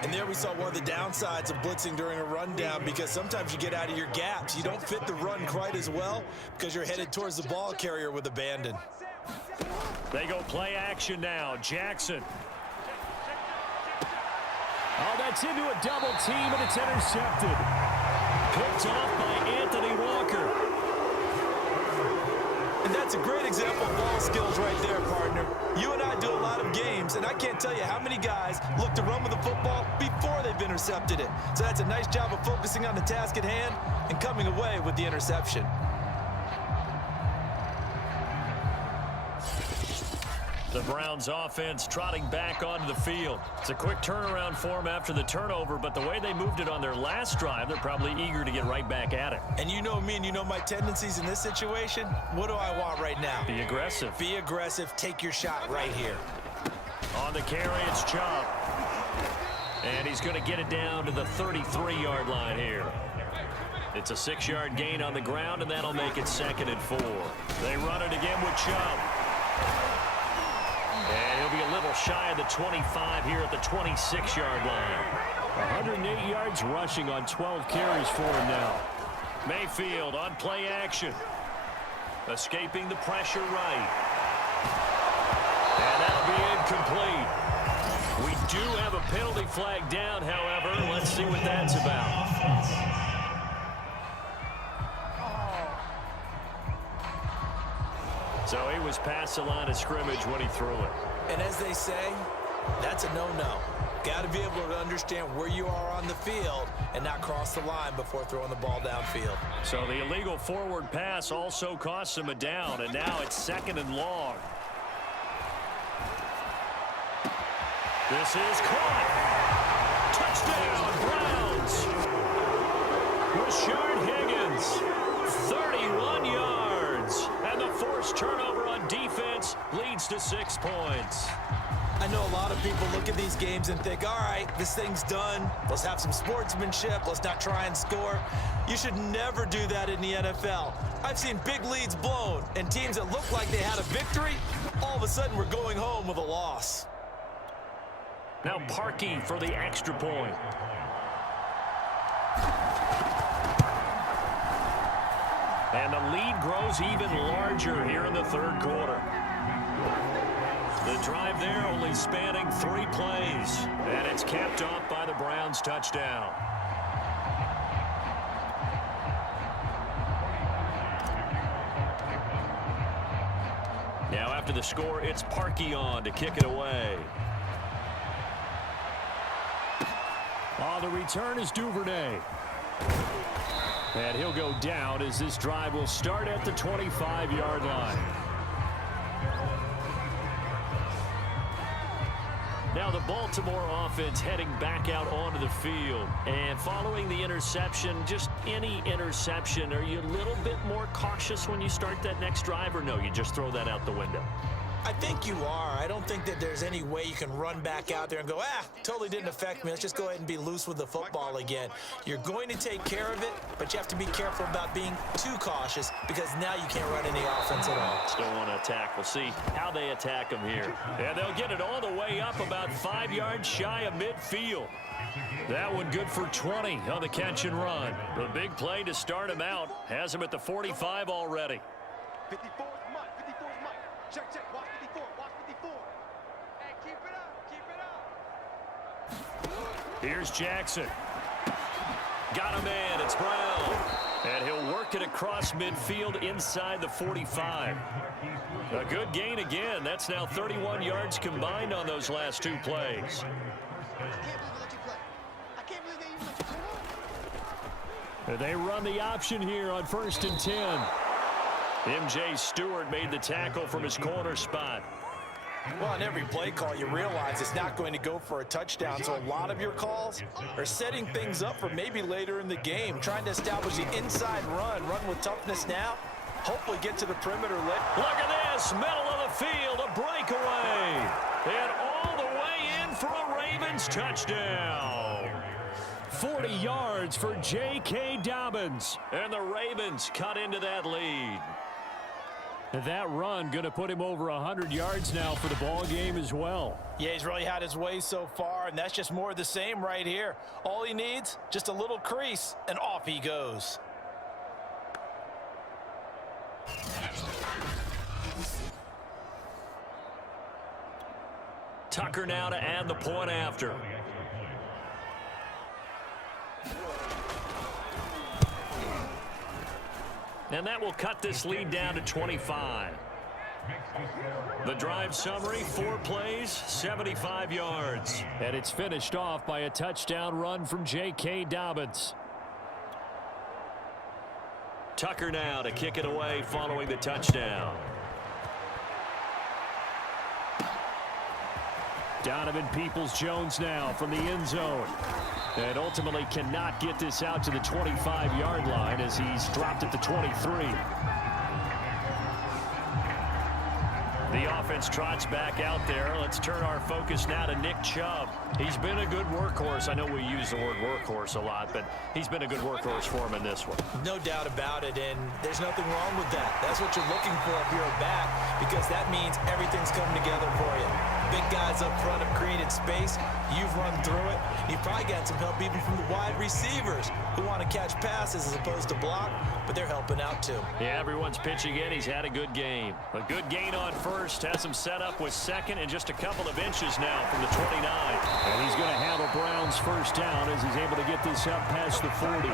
And there we saw one of the downsides of blitzing during a rundown, because sometimes you get out of your gaps. You don't fit the run quite as well because you're headed towards the ball carrier with abandon. They go play action now. Jackson. Oh, that's into a double team, and it's intercepted. Picked off by Anthony Walker. And that's a great example of ball skills right there, partner. You and I do a lot of games, and I can't tell you how many guys look to run with the football before they've intercepted it. So that's a nice job of focusing on the task at hand and coming away with the interception. The Browns offense trotting back onto the field. It's a quick turnaround for them after the turnover, but the way they moved it on their last drive, they're probably eager to get right back at it. And you know me and you know my tendencies in this situation. What do I want right now? Be aggressive. Be aggressive. Take your shot right here. On the carry, it's Chubb. And he's going to get it down to the 33-yard line here. It's a 6-yard gain on the ground, and that'll make it 2nd and 4. They run it again with Chubb. And he'll be a little shy of the 25 here at the 26-yard line. 108 yards rushing on 12 carries for him now. Mayfield on play action. Escaping the pressure right. And that'll be incomplete. We do have a penalty flag down, however. Let's see what that's about. So he was past the line of scrimmage when he threw it. And as they say, that's a no-no. Got to be able to understand where you are on the field and not cross the line before throwing the ball downfield. So the illegal forward pass also cost him a down, and now it's 2nd and long. This is caught. Touchdown, Browns. Rashard Higgins, 31 yards. And the forced turnover on defense leads to 6 points. I know a lot of people look at these games and think, all right, this thing's done. Let's have some sportsmanship. Let's not try and score. You should never do that in the NFL. I've seen big leads blown, and teams that looked like they had a victory, all of a sudden we're going home with a loss. Now Parkey for the extra point. And the lead grows even larger here in the 3rd quarter. The drive there only spanning 3 plays. And it's capped off by the Browns' touchdown. Now after the score, it's Parkey on to kick it away. On the return is Duvernay. And he'll go down as this drive will start at the 25-yard line. Now the Baltimore offense heading back out onto the field. And following the interception, just any interception, are you a little bit more cautious when you start that next drive, or no, you just throw that out the window? I think you are. I don't think that there's any way you can run back out there and go, totally didn't affect me. Let's just go ahead and be loose with the football again. You're going to take care of it, but you have to be careful about being too cautious because now you can't run any offense at all. Still want to attack. We'll see how they attack them here. And they'll get it all the way up about 5 yards shy of midfield. That one good for 20 on the catch and run. The big play to start him out has him at the 45 already. 54 is Mike. 54 is Mike. Check, check. Watch 54. Watch 54. Hey, keep it up. Keep it up. Here's Jackson. Got a man. It's Brown. And he'll work it across midfield inside the 45. A good gain again. That's now 31 yards combined on those last 2 plays. They run the option here on 1st and 10. M.J. Stewart made the tackle from his corner spot. Well, on every play call, you realize it's not going to go for a touchdown. So a lot of your calls are setting things up for maybe later in the game, trying to establish the inside run with toughness now. Hopefully get to the perimeter later. Look at this, middle of the field, a breakaway. And all the way in for a Ravens touchdown. 40 yards for J.K. Dobbins. And the Ravens cut into that lead. That run going to put him over 100 yards now for the ball game as well. Yeah, he's really had his way so far, and that's just more of the same right here. All he needs, just a little crease, and off he goes. Tucker now to add the point after. And that will cut this lead down to 25. The drive summary, 4 plays, 75 yards. And it's finished off by a touchdown run from J.K. Dobbins. Tucker now to kick it away following the touchdown. Donovan Peoples-Jones now from the end zone. And ultimately cannot get this out to the 25-yard line as he's dropped at the 23. The offense trots back out there. Let's turn our focus now to Nick Chubb. He's been a good workhorse. I know we use the word workhorse a lot, but he's been a good workhorse for him in this one. No doubt about it, and there's nothing wrong with that. That's what you're looking for if you're a back, because that means everything's coming together for you. Big guys up front have created space. You've run through it. You've probably gotten some help even from the wide receivers who want to catch passes as opposed to block, but they're helping out too. Yeah, everyone's pitching in. He's had a good game. A good gain on first. Has him set up with second and just a couple of inches now from the 29. And he's going to have a Browns first down as he's able to get this up past the 40.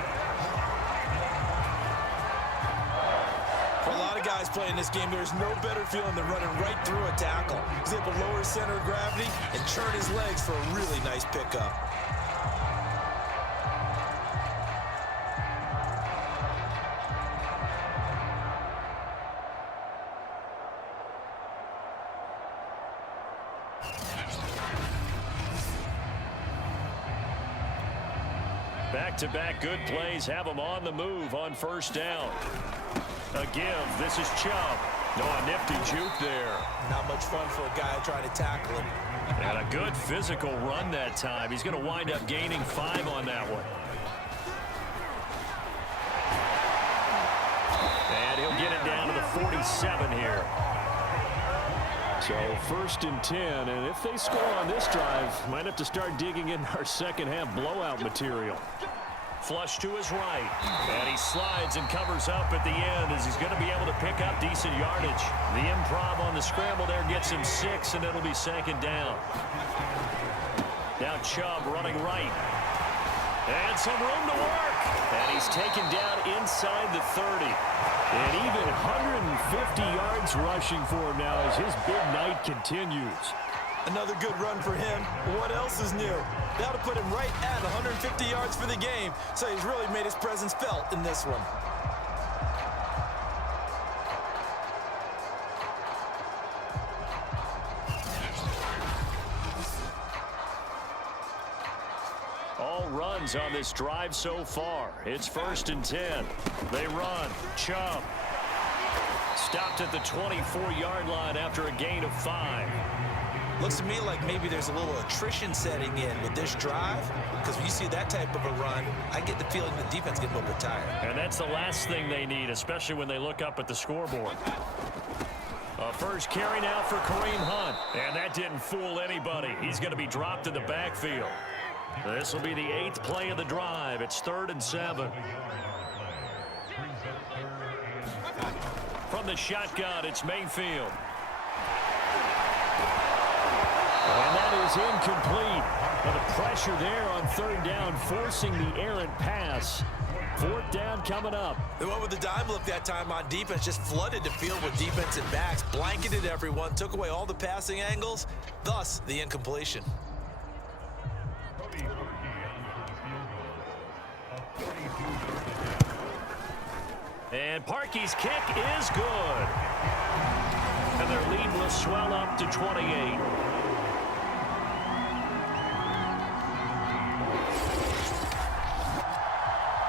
For a lot of guys playing this game, there's no better feeling than running right through a tackle. He's able to lower his center of gravity and turn his legs for a really nice pickup. Back-to-back good plays have him on the move on first down. A give. This is Chubb. No, a nifty juke there. Not much fun for a guy trying to tackle him. And a good physical run that time. He's going to wind up gaining 5 on that one. And he'll get it down to the 47 here. So 1st and 10, and if they score on this drive, might have to start digging in our second half blowout material. Flush to his right, and he slides and covers up at the end as he's going to be able to pick up decent yardage. The improv on the scramble there gets him 6, and it'll be 2nd down. Now Chubb running right. And some room to work. And he's taken down inside the 30. And even 150 yards rushing for him now as his big night continues. Another good run for him. What else is new? That'll put him right at 150 yards for the game. So he's really made his presence felt in this one. All runs on this drive so far. It's 1st and 10. They run. Chubb. Stopped at the 24-yard line after a gain of 5. Looks to me like maybe there's a little attrition setting in with this drive, because when you see that type of a run, I get the feeling the defense gets a little bit tired. And that's the last thing they need, especially when they look up at the scoreboard. A first carry now for Kareem Hunt. And that didn't fool anybody. He's going to be dropped in the backfield. This will be the 8th play of the drive. It's 3rd and 7. From the shotgun, it's Mayfield. And that is incomplete. But the pressure there on 3rd down, forcing the errant pass. 4th down coming up. They went with the dime look that time on defense, just flooded the field with defensive backs, blanketed everyone, took away all the passing angles, thus the incompletion. And Parkey's kick is good. And their lead will swell up to 28.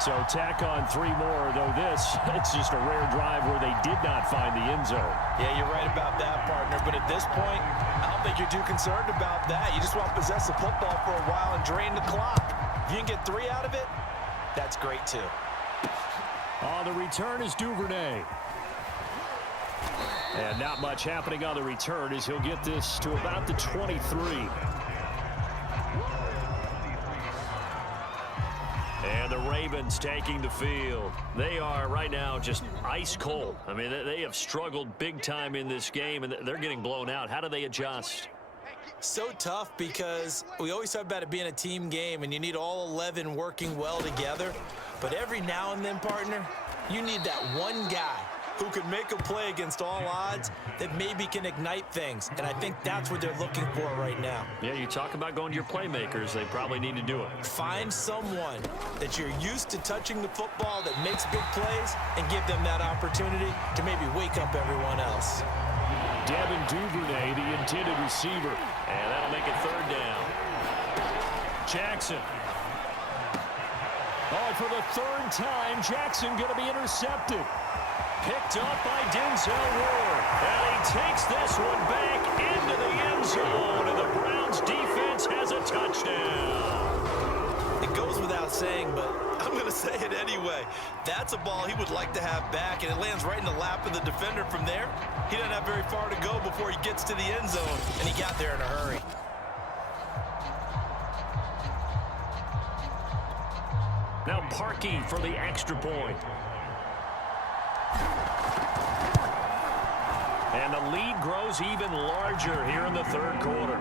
So tack on 3 more, though it's just a rare drive where they did not find the end zone. Yeah, you're right about that, partner. But at this point, I don't think you're too concerned about that. You just want to possess the football for a while and drain the clock. If you can get 3 out of it, that's great too. On the return is Duvernay. And not much happening on the return as he'll get this to about the 23. And the Ravens taking the field. They are right now just ice cold. I mean, they have struggled big time in this game, and they're getting blown out. How do they adjust? So tough because we always talk about it being a team game, and you need all 11 working well together. But every now and then, partner, you need that one guy who can make a play against all odds that maybe can ignite things. And I think that's what they're looking for right now. Yeah, you talk about going to your playmakers. They probably need to do it. Find someone that you're used to touching the football that makes big plays and give them that opportunity to maybe wake up everyone else. Devin Duvernay, the intended receiver. And that'll make it 3rd down. Jackson. Oh, for the 3rd time, Jackson going to be intercepted. Picked up by Denzel Ward. And he takes this one back into the end zone. And the Browns defense has a touchdown. It goes without saying, but I'm going to say it anyway. That's a ball he would like to have back, and it lands right in the lap of the defender from there. He doesn't have very far to go before he gets to the end zone, and he got there in a hurry. Now Parkey for the extra point. And the lead grows even larger here in the 3rd quarter.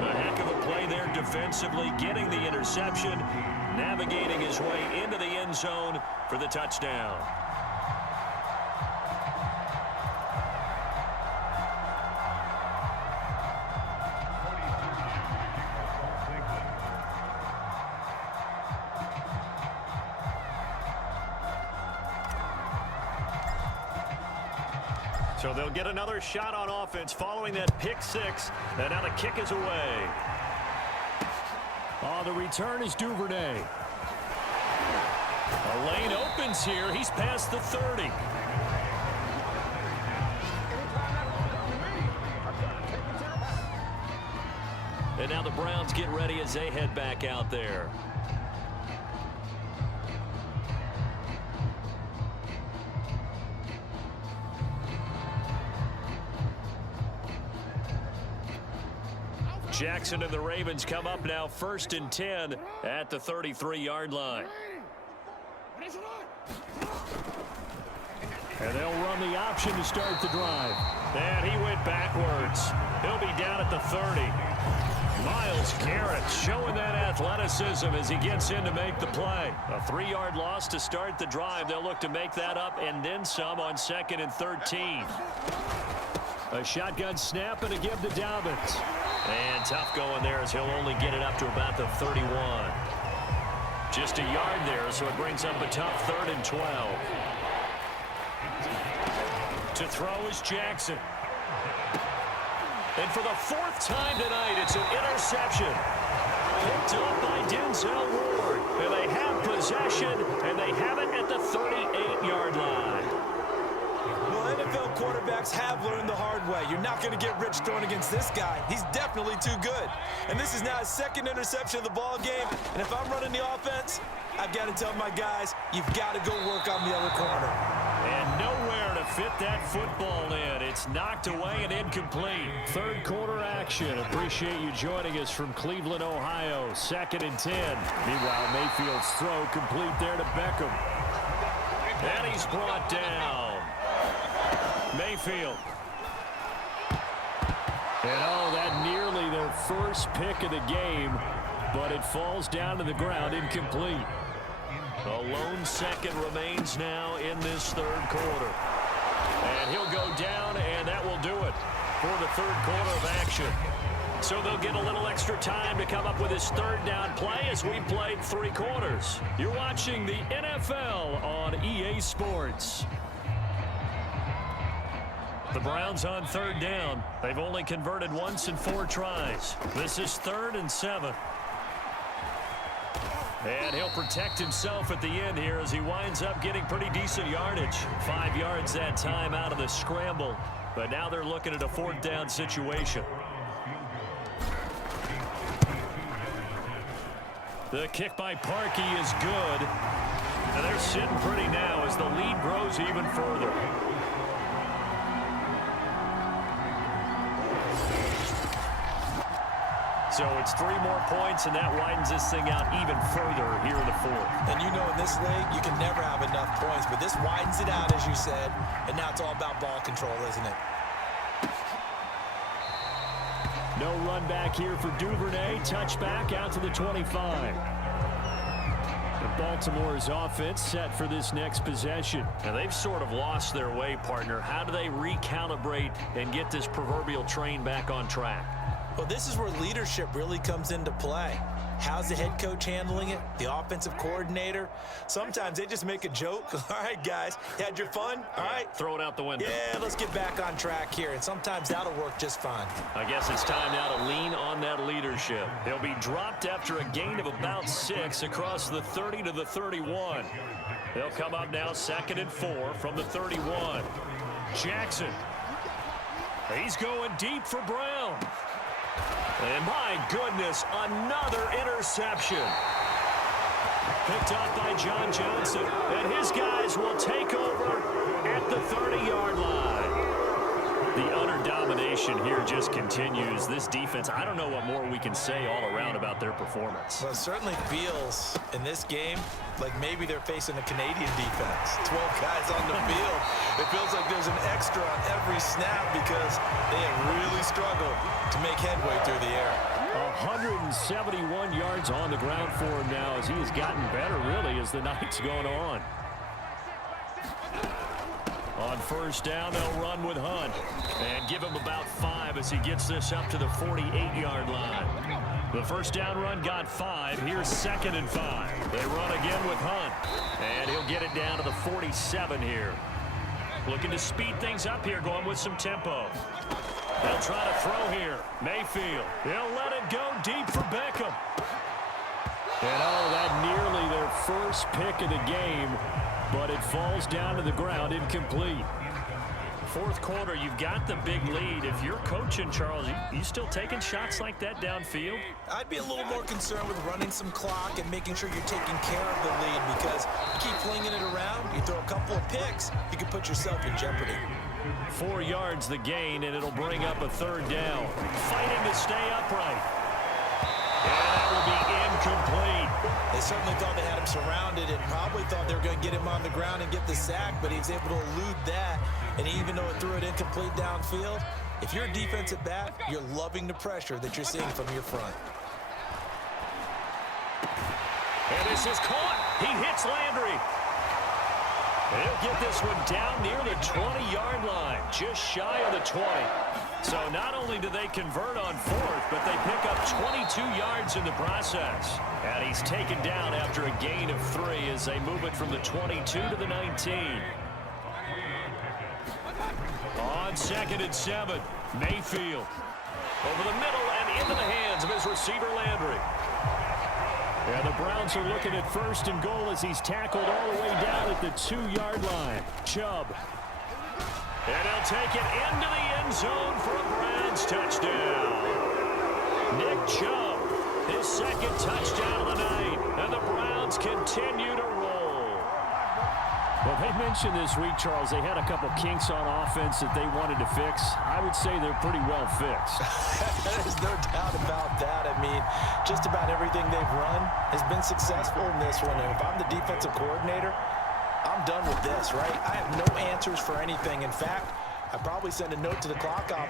A heck of a play there defensively, getting the interception, navigating his way into the end zone for the touchdown. So they'll get another shot on offense following that pick 6. And now the kick is away. On the return is Duvernay. A lane opens here. He's past the 30. And now the Browns get ready as they head back out there. Jackson and the Ravens come up now 1st and 10 at the 33-yard line. And they'll run the option to start the drive. And he went backwards. He'll be down at the 30. Myles Garrett showing that athleticism as he gets in to make the play. A 3-yard loss to start the drive. They'll look to make that up and then some on 2nd and 13. A shotgun snap and a give to Dobbins. And tough going there as he'll only get it up to about the 31. Just a yard there, so it brings up a tough 3rd and 12. To throw is Jackson. And for the 4th time tonight, it's an interception. Picked up by Denzel Ward. And they have possession, and they have it at the 38-yard line. NFL quarterbacks have learned the hard way. You're not going to get rich throwing against this guy. He's definitely too good. And this is now his second interception of the ball game. And if I'm running the offense, I've got to tell my guys, you've got to go work on the other corner. And nowhere to fit that football in. It's knocked away and incomplete. Third quarter action. Appreciate you joining us from Cleveland, Ohio. 2nd and 10. Meanwhile, Mayfield's throw complete there to Beckham. And he's brought down. Mayfield. And that nearly their first pick of the game, but it falls down to the ground incomplete. A lone second remains now in this third quarter. And he'll go down, and that will do it for the third quarter of action. So they'll get a little extra time to come up with his third down play as we played 3 quarters. You're watching the NFL on EA Sports. The Browns on third down. They've only converted once in 4 tries. This is 3rd and 7. And he'll protect himself at the end here as he winds up getting pretty decent yardage. 5 yards that time out of the scramble. But now they're looking at a 4th down situation. The kick by Parkey is good. And they're sitting pretty now as the lead grows even further. So it's 3 more points, and that widens this thing out even further here in the 4th. And you know in this league, you can never have enough points, but this widens it out, as you said, and now it's all about ball control, isn't it? No run back here for Duvernay. Touchback out to the 25. And Baltimore's offense set for this next possession. Now they've sort of lost their way, partner. How do they recalibrate and get this proverbial train back on track? Well, this is where leadership really comes into play. How's the head coach handling it? The offensive coordinator? Sometimes they just make a joke. All right, guys, you had your fun? All right. Throw it out the window. Yeah, let's get back on track here, and sometimes that'll work just fine. I guess it's time now to lean on that leadership. They'll be dropped after a gain of about 6 across the 30 to the 31. They'll come up now 2nd and 4 from the 31. Jackson. He's going deep for Brown. And my goodness, another interception. Picked up by John Johnson. And his guys will take over at the 30-yard line. The utter domination here just continues. This defense, I don't know what more we can say all around about their performance. Well, it certainly feels in this game like maybe they're facing a Canadian defense. 12 guys on the field. It feels like there's an extra on every snap because they have really struggled to make headway through the air. 171 yards on the ground for him now as he has gotten better, really, as the night's gone on. On first down, they'll run with Hunt and give him about 5 as he gets this up to the 48-yard line. The first down run got 5. Here's 2nd and 5. They run again with Hunt, and he'll get it down to the 47 here. Looking to speed things up here, going with some tempo. They'll try to throw here. Mayfield. He'll let it go deep for Beckham. And that nearly their first pick of the game, but it falls down to the ground incomplete. 4th quarter, you've got the big lead. If you're coaching, Charles, you still taking shots like that downfield? I'd be a little more concerned with running some clock and making sure you're taking care of the lead because you keep flinging it around, you throw a couple of picks, you can put yourself in jeopardy. 4 yards the gain, and it'll bring up a 3rd down. Fighting to stay upright. And that will be incomplete. They certainly thought they had him surrounded and probably thought they were going to get him on the ground and get the sack, but he was able to elude that. And even though it threw it incomplete downfield, if you're a defensive back, you're loving the pressure that you're seeing from your front. And this is caught. He hits Landry. He'll get this one down near the 20-yard line, just shy of the 20. So not only do they convert on 4th, but they pick up 22 yards in the process. And he's taken down after a gain of 3 as they move it from the 22 to the 19. On 2nd and 7, Mayfield. Over the middle and into the hands of his receiver, Landry. And the Browns are looking at 1st and goal as he's tackled all the way down at the 2-yard line. Chubb. And he'll take it into the end zone for a Browns touchdown. Nick Chubb, his second touchdown of the night. And the Browns continue to roll. Well, they mentioned this week, Charles, they had a couple kinks on offense that they wanted to fix. I would say they're pretty well fixed. There's no doubt about that. I mean, just about everything they've run has been successful in this one. And if I'm the defensive coordinator, I'm done with this, right? I have no answers for anything. In fact, I'd probably send a note to the clock operator.